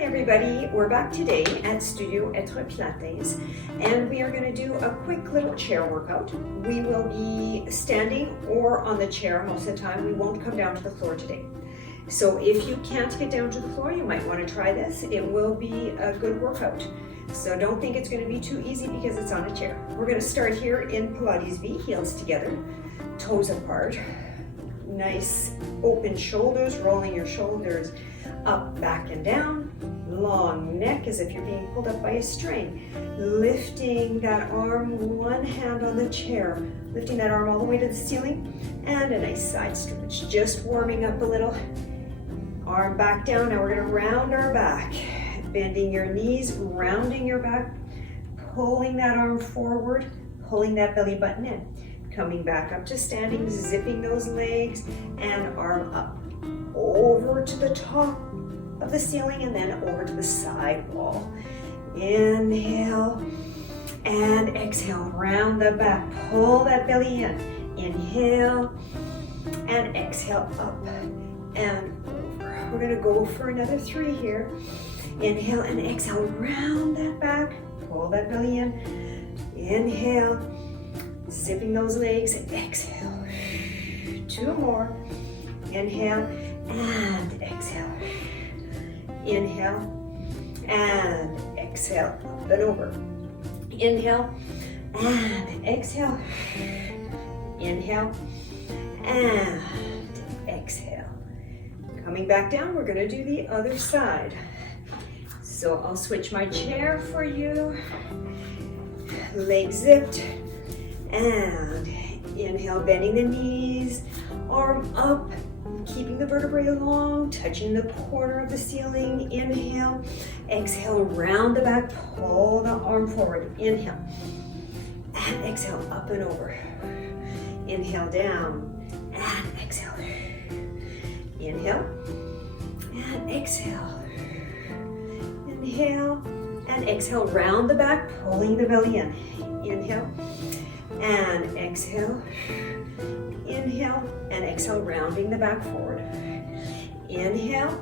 Hi everybody, we're back today at Studio Être Pilates and we are going to do a quick little chair workout. We will be standing or on the chair most of the time. We won't come down to the floor today. So if you can't get down to the floor, you might want to try this. It will be a good workout. So don't think it's going to be too easy because it's on a chair. We're going to start here in Pilates V, heels together, toes apart. Nice open shoulders, rolling your shoulders up, back, and down. Long neck as if you're being pulled up by a string. Lifting that arm, one hand on the chair, lifting that arm all the way to the ceiling, and a nice side stretch. Just warming up a little. Arm back down. Now we're going to round our back. Bending your knees, rounding your back, pulling that arm forward, pulling that belly button in. Coming back up to standing, zipping those legs, and arm up. Over to the top of the ceiling and then over to the side wall. Inhale and exhale, round the back, pull that belly in. Inhale and exhale, up and over. We're gonna go for another 3 here. Inhale and exhale, round that back, pull that belly in. Inhale, zipping those legs, exhale. 2 more. Inhale and exhale. Inhale and exhale, up and over. Inhale and exhale. Inhale and exhale. Coming back down, we're going to do the other side. So I'll switch my chair for you. Legs zipped. And inhale, bending the knees, arm up, keeping the vertebrae long, touching the corner of the ceiling. Inhale, exhale, round the back, pull the arm forward. Inhale, and exhale, up and over. Inhale, down, and exhale. Inhale, and exhale. Inhale, and exhale, round the back, pulling the belly in. Inhale, and exhale. Inhale and exhale, rounding the back forward. Inhale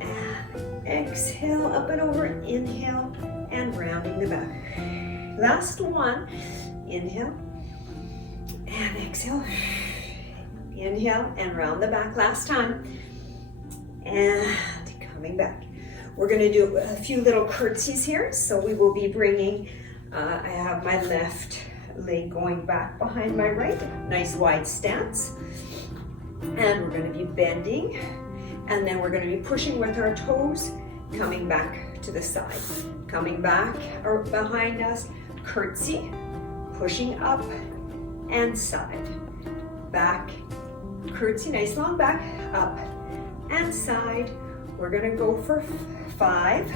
and exhale, up and over. Inhale and rounding the back. Last one. Inhale and exhale. Inhale and round the back. Last time. And coming back. We're going to do a few little curtsies here. So we will be bringing, I have my left leg going back behind my right, nice wide stance, and we're going to be bending, and then we're going to be pushing with our toes, coming back to the side, coming back or behind us, curtsy, pushing up and side, back, curtsy, nice long back, up and side. We're going to go for 5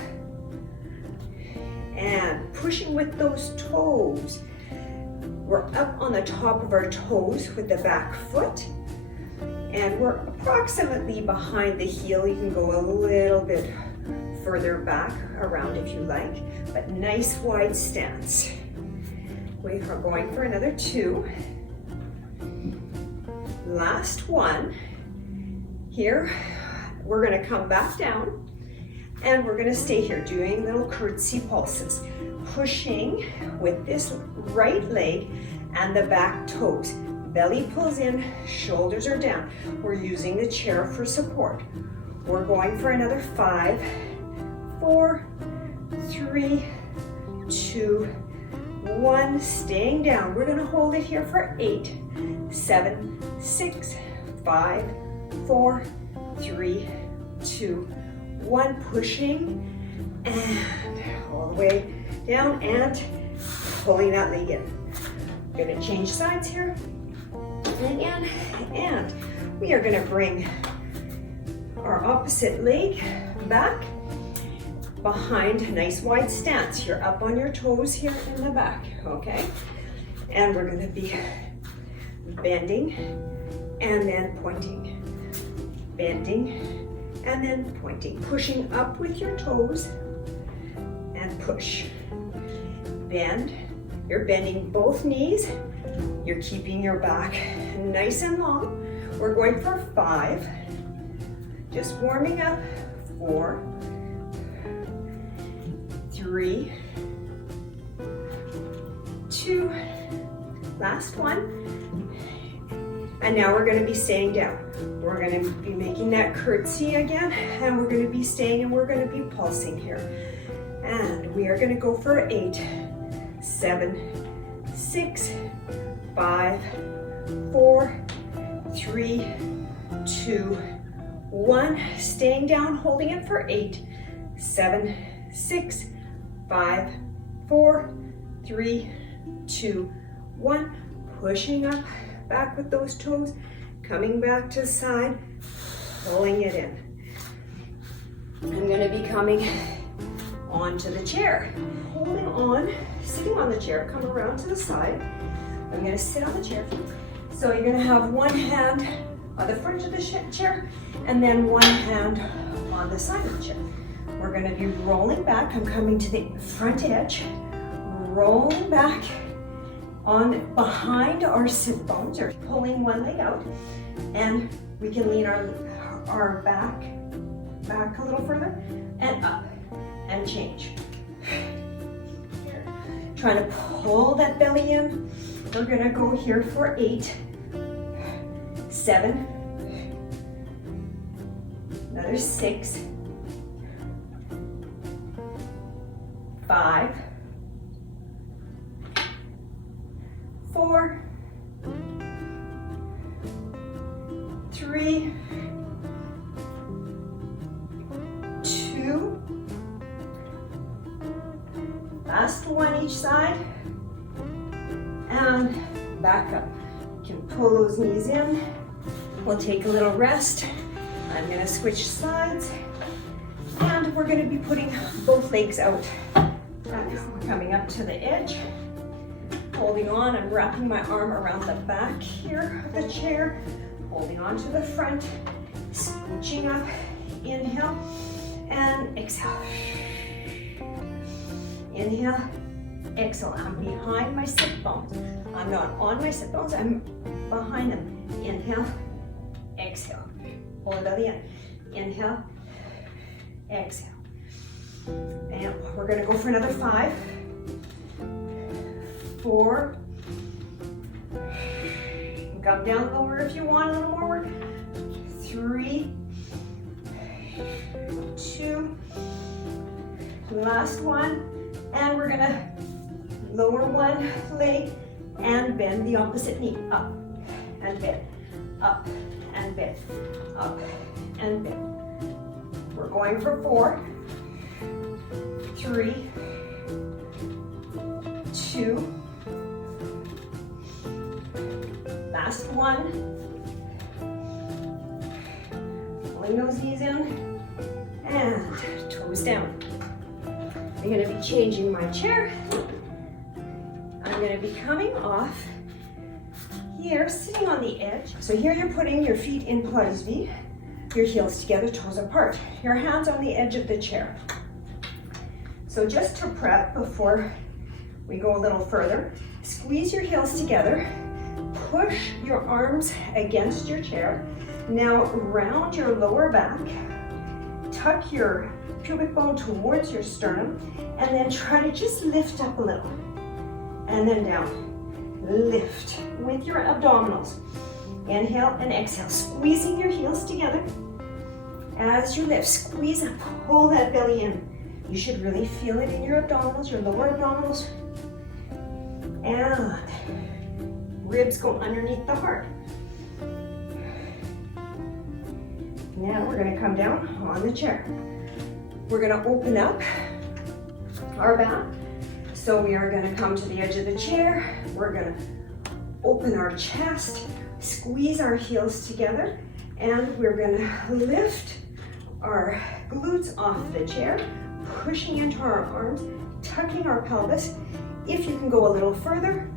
and pushing with those toes. We're up on the top of our toes with the back foot, and we're approximately behind the heel. You can go a little bit further back around if you like, but nice wide stance. We are going for another 2. Last one. Here, we're going to come back down, and we're going to stay here doing little curtsy pulses. Pushing with this right leg and the back toes. Belly pulls in, shoulders are down. We're using the chair for support. We're going for another 5, 4, 3, 2, 1. Staying down. We're going to hold it here for 8, 7, 6, 5, 4, 3, 2, 1. Pushing and all the way down and pulling that leg in. We're going to change sides here again, and we are going to bring our opposite leg back behind a nice wide stance. You're up on your toes here in the back, okay? And we're going to be bending and then pointing, bending and then pointing, pushing up with your toes and push. Bend, you're bending both knees, you're keeping your back nice and long. We're going for 5, just warming up. 4, 3, 2, last one. And now we're going to be staying down. We're going to be making that curtsy again, and we're going to be staying and we're going to be pulsing here. And we are going to go for 8, 7, 6, 5, 4, 3, 2, 1. Staying down, holding it for 8, 7, 6, 5, 4, 3, 2, 1. Pushing up, back with those toes, coming back to the side, pulling it in. I'm going to be coming onto the chair, holding on, sitting on the chair, come around to the side. I'm going to sit on the chair. So you're going to have one hand on the front of the chair and then one hand on the side of the chair. We're going to be rolling back. I'm coming to the front edge, rolling back on behind our sit bones, or pulling one leg out, and we can lean our back a little further and up and change. Here. Trying to pull that belly in. We're gonna go here for 8, 7, another 6, 5, 4, 3, 2, last one each side, and back up. You can pull those knees in. We'll take a little rest. I'm going to switch sides, and we're going to be putting both legs out. We're coming up to the edge. Holding on, I'm wrapping my arm around the back here of the chair, holding on to the front, scooching up, inhale, and exhale. Inhale, exhale. I'm behind my sit bones. I'm not on my sit bones, I'm behind them. Inhale, exhale. Pull it belly in. Inhale, exhale. And we're gonna go for another 5, 4, come down lower if you want a little more work, 3, 2, last one, and we're gonna lower one leg and bend the opposite knee, up and bend, up and bend, up and bend. We're going for 4, 3, 2, last one. Pulling those knees in and toes down. I'm going to be changing my chair. I'm going to be coming off here, sitting on the edge. So here you're putting your feet in Pilates V, your heels together, toes apart. Your hands on the edge of the chair. So just to prep before we go a little further, squeeze your heels together. Push your arms against your chair. Now round your lower back, tuck your pubic bone towards your sternum, and then try to just lift up a little. And then down. Lift with your abdominals. Inhale and exhale, squeezing your heels together. As you lift, squeeze and pull that belly in. You should really feel it in your abdominals, your lower abdominals. And ribs go underneath the heart. Now we're going to come down on the chair. We're going to open up our back. So we are going to come to the edge of the chair. We're going to open our chest, squeeze our heels together, and we're going to lift our glutes off the chair, pushing into our arms, tucking our pelvis. If you can go a little further,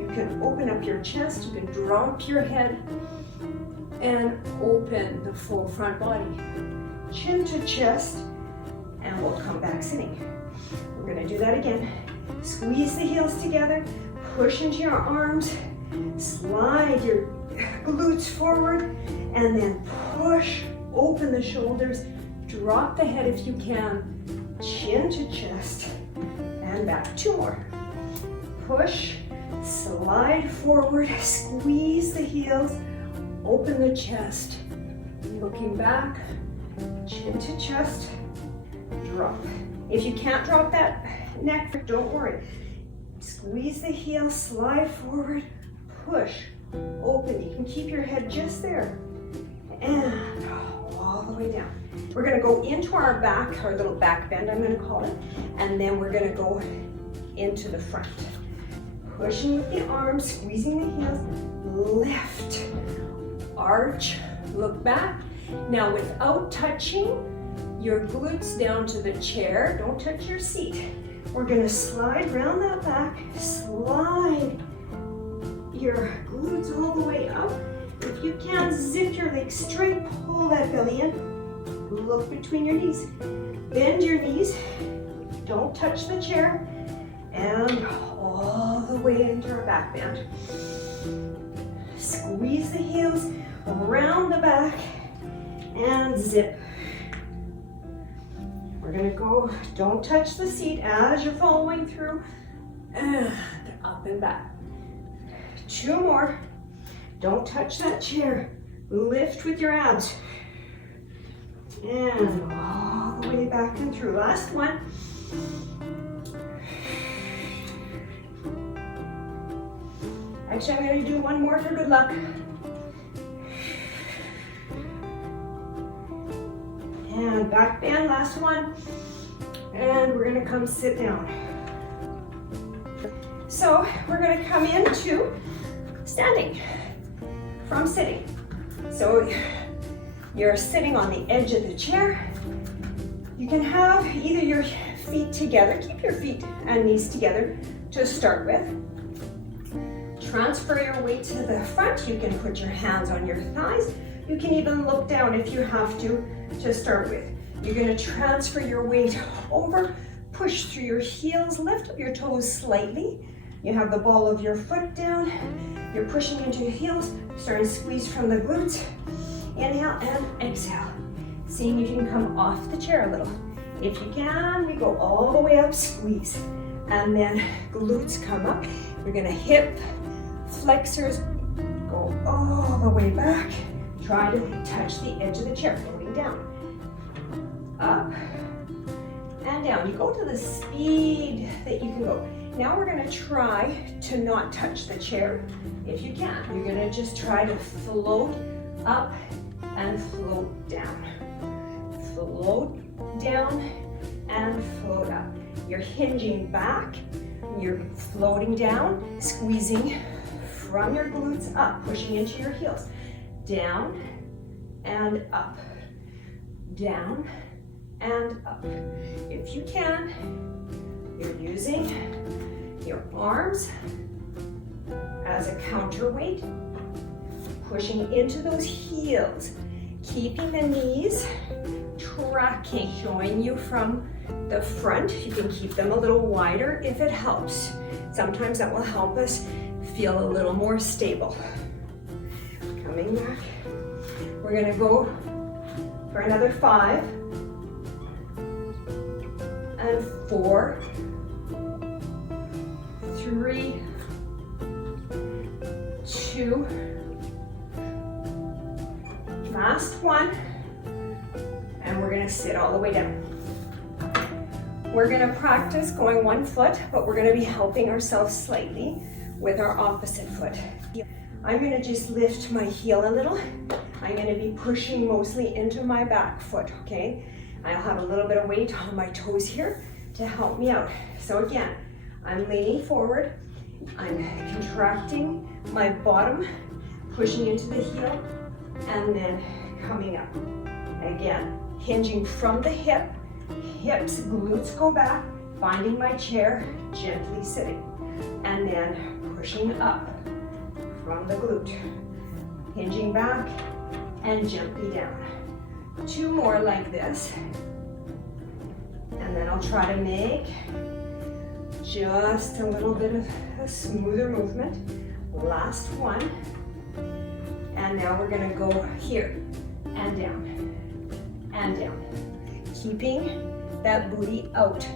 you can open up your chest, you can drop your head and open the full front body. Chin to chest, and we'll come back sitting. We're gonna do that again. Squeeze the heels together, push into your arms, slide your glutes forward, and then push, open the shoulders, drop the head if you can, chin to chest, and back. 2 more. Push, slide forward, squeeze the heels, open the chest, looking back, chin to chest, drop. If you can't drop that neck, don't worry. Squeeze the heels, slide forward, push, open. You can keep your head just there, and all the way down. We're gonna go into our back, our little back bend, I'm gonna call it, and then we're gonna go into the front. Pushing with the arms, squeezing the heels, lift, arch, look back. Now without touching your glutes down to the chair, don't touch your seat. We're gonna slide around that back, slide your glutes all the way up. If you can, zip your legs straight, pull that belly in, look between your knees. Bend your knees, don't touch the chair, and all the way into our back bend. Squeeze the heels around the back and zip. We're gonna go, don't touch the seat as you're following through, and up and back. 2 more. Don't touch that chair. Lift with your abs. And all the way back and through. Last one. Actually, I'm going to do one more for good luck. And back bend, last one. And we're going to come sit down. So we're going to come into standing from sitting. So you're sitting on the edge of the chair. You can have either your feet together, keep your feet and knees together to start with. Transfer your weight to the front. You can put your hands on your thighs. You can even look down if you have to start with. You're going to transfer your weight over, push through your heels, lift up your toes slightly. You have the ball of your foot down. You're pushing into your heels, starting to squeeze from the glutes. Inhale and exhale. Seeing if you can come off the chair a little. If you can, we go all the way up, squeeze. And then glutes come up. You're gonna hip flexors, go all the way back. Try to touch the edge of the chair, floating down. Up and down. You go to the speed that you can go. Now we're gonna try to not touch the chair. If you can, you're gonna just try to float up and float down. Float down and float up. You're hinging back, you're floating down, squeezing from your glutes up, pushing into your heels. Down and up, down and up. If you can, you're using your arms as a counterweight, pushing into those heels, keeping the knees tracking, showing you from the front. You can keep them a little wider if it helps. Sometimes that will help us feel a little more stable. Coming back. We're gonna go for another 5 and 4, 3, 2, last one, and we're gonna sit all the way down. We're gonna practice going 1 foot, but we're gonna be helping ourselves slightly with our opposite foot. I'm gonna just lift my heel a little. I'm gonna be pushing mostly into my back foot, okay? I'll have a little bit of weight on my toes here to help me out. So again, I'm leaning forward, I'm contracting my bottom, pushing into the heel, and then coming up. Again, hinging from the hip, hips, glutes go back, finding my chair, gently sitting, and then pushing up from the glute, hinging back and gently down. 2 more like this, and then I'll try to make just a little bit of a smoother movement. Last one, and now we're gonna go here and down, keeping that booty out.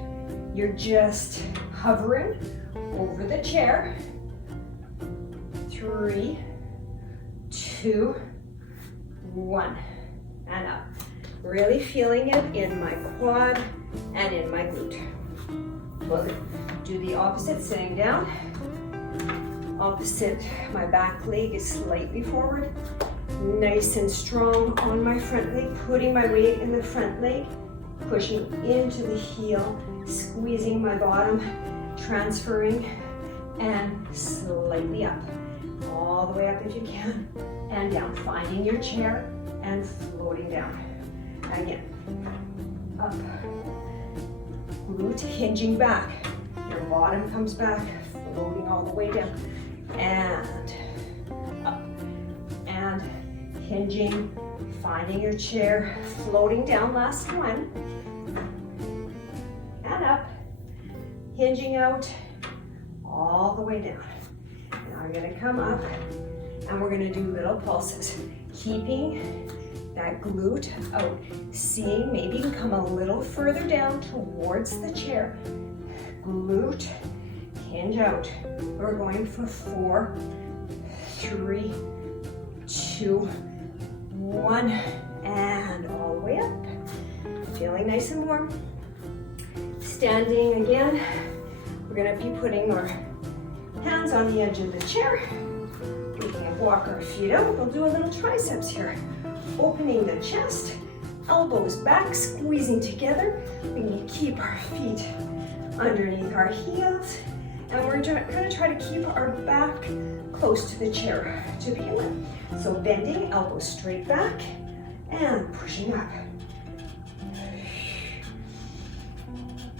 You're just hovering over the chair. 3, 2, 1, and up. Really feeling it in my quad and in my glute. We'll do the opposite, sitting down. Opposite, my back leg is slightly forward. Nice and strong on my front leg, putting my weight in the front leg, pushing into the heel, squeezing my bottom, transferring, and slightly up. All the way up if you can, and down. Finding your chair and floating down. Again, up. Glute hinging back. Your bottom comes back, floating all the way down. And up. And hinging, finding your chair, floating down. Last one. And up. Hinging out, all the way down. Now I'm gonna come up and we're gonna do little pulses, keeping that glute out. Seeing maybe you can come a little further down towards the chair. Glute, hinge out. We're going for 4, 3, 2, 1, and all the way up. Feeling nice and warm. Standing again. We're gonna be putting our hands on the edge of the chair. We can walk our feet out. We'll do a little triceps here. Opening the chest, elbows back, squeezing together. We can keep our feet underneath our heels. And we're gonna try to keep our back close to the chair to begin with. So bending, elbows straight back, and pushing up.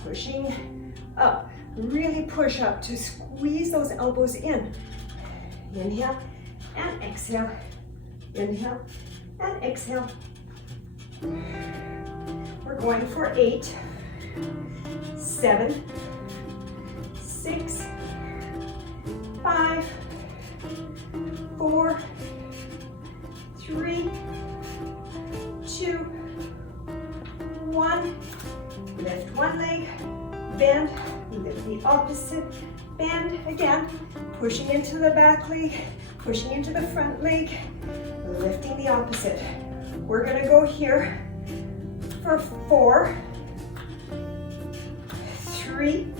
Pushing up. Really push up to squeeze those elbows in. Inhale and exhale. Inhale and exhale. We're going for 8, 7, 6, 5, 4, 3, 2, 1. Lift one leg, bend, lift the opposite, bend again, pushing into the back leg, pushing into the front leg, lifting the opposite. We're gonna go here for 4, 3,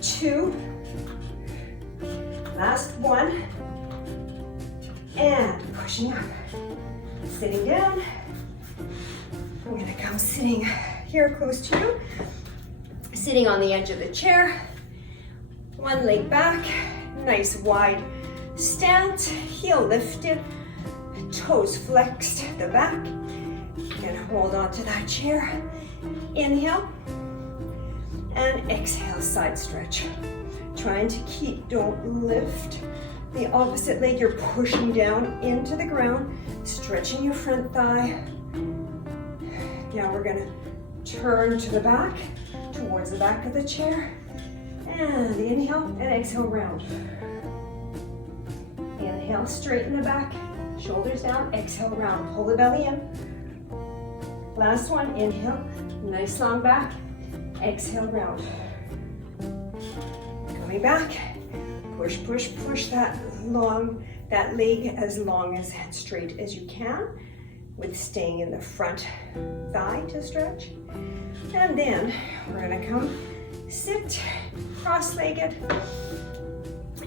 2, last one, and pushing up. Sitting down. I'm gonna come sitting here close to you, sitting on the edge of the chair, one leg back, nice wide stance, heel lifted, toes flexed the back. You can hold on to that chair. Inhale and exhale, side stretch. Trying to keep, don't lift the opposite leg. You're pushing down into the ground, stretching your front thigh. Now we're gonna turn to the back, towards the back of the chair. And inhale and exhale, round. Inhale, straighten the back, shoulders down, exhale, round. Pull the belly in. Last one, inhale, nice long back, exhale, round. Coming back, push, push, push that leg as long as straight as you can, with staying in the front thigh to stretch. And then we're gonna come sit cross-legged.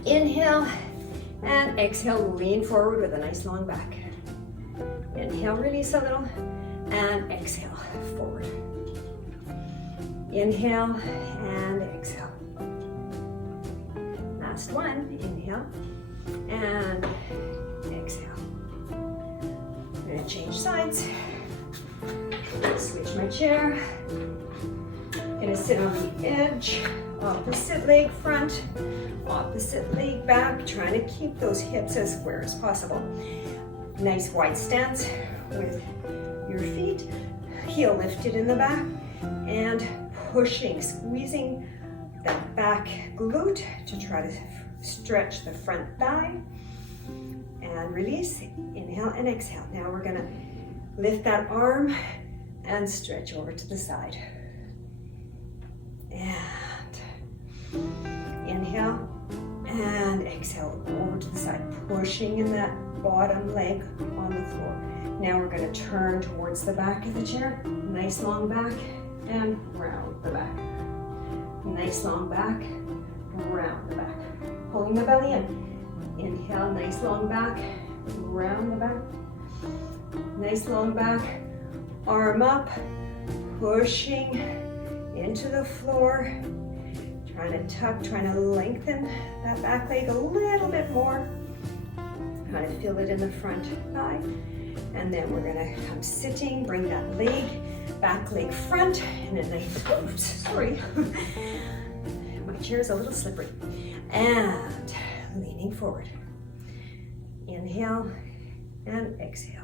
Inhale and exhale, lean forward with a nice long back. Inhale, release a little, and exhale, forward. Inhale and exhale. Last one, inhale and exhale. I'm gonna change sides. Switch my chair. Gonna sit on the edge. Opposite leg front, opposite leg back. Trying to keep those hips as square as possible. Nice wide stance with your feet. Heel lifted in the back and pushing, squeezing that back glute to try to stretch the front thigh. And release, inhale and exhale. Now we're gonna lift that arm and stretch over to the side. And inhale and exhale over to the side, pushing in that bottom leg on the floor. Now we're going to turn towards the back of the chair. Nice long back and round the back. Nice long back, round the back. Pulling the belly in. Inhale, nice long back, round the back. Nice long back, arm up, pushing into the floor. Trying to tuck, trying to lengthen that back leg a little bit more. Kind of feel it in the front thigh. And then we're gonna come sitting, bring that leg, back leg front, and a nice, oops, sorry. My chair is a little slippery. And leaning forward. Inhale and exhale.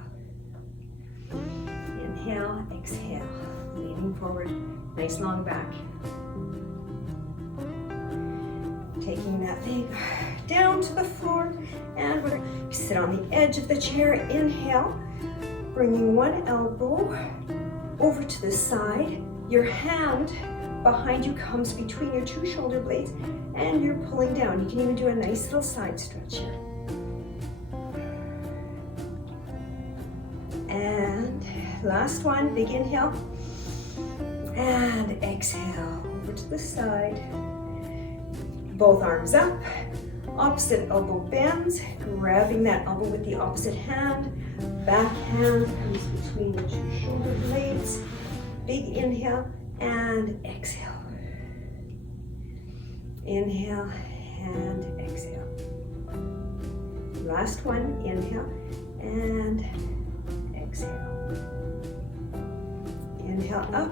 Inhale, exhale. Leaning forward, nice long back. Taking that leg down to the floor, and we're going to sit on the edge of the chair. Inhale, bringing one elbow over to the side. Your hand behind you comes between your two shoulder blades, and you're pulling down. You can even do a nice little side stretch here. And last one, big inhale, and exhale over to the side. Both arms up, opposite elbow bends, grabbing that elbow with the opposite hand. Back hand comes between the two shoulder blades. Big inhale and exhale. Inhale and exhale. Last one, inhale and exhale. Inhale up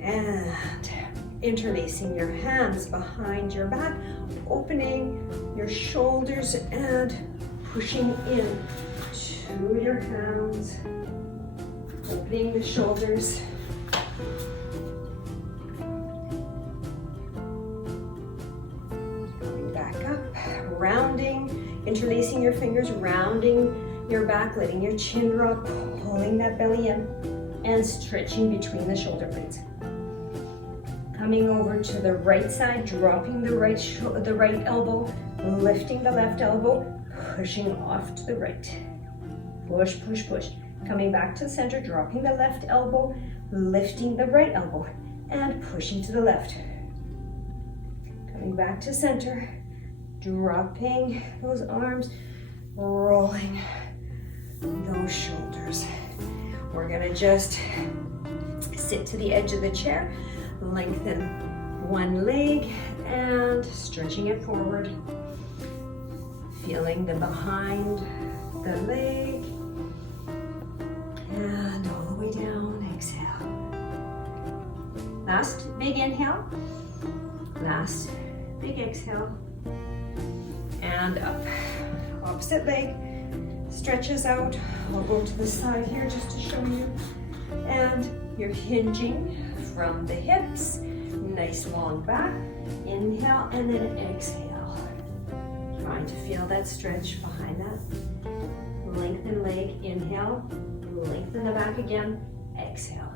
and interlacing your hands behind your back, opening your shoulders and pushing in to your hands, opening the shoulders. Coming back up, rounding, interlacing your fingers, rounding your back, letting your chin drop, pulling that belly in, and stretching between the shoulder blades. Coming over to the right side, dropping the right elbow, lifting the left elbow, pushing off to the right. Push, push, push. Coming back to the center, dropping the left elbow, lifting the right elbow, and pushing to the left. Coming back to center, dropping those arms, rolling those shoulders. We're gonna just sit to the edge of the chair, lengthen one leg and stretching it forward. Feeling the behind the leg and all the way down, exhale. Last big inhale, last big exhale, and up. Opposite leg stretches out. I'll go to the side here just to show you. And you're hinging from the hips, nice long back, inhale and then exhale. Trying to feel that stretch behind that. Lengthen leg, inhale, lengthen the back again, exhale.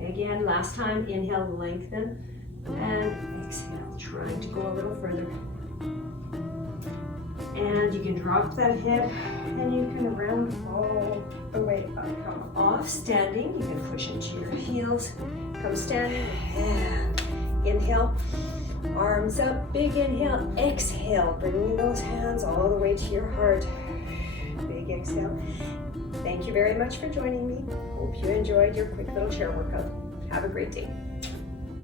Again, last time, inhale, lengthen, and exhale. Trying to go a little further. And you can drop that head and you can round all the way up. Come off standing. You can push into your heels. Come standing and inhale. Arms up. Big inhale. Exhale. Bringing those hands all the way to your heart. Big exhale. Thank you very much for joining me. Hope you enjoyed your quick little chair workout. Have a great day.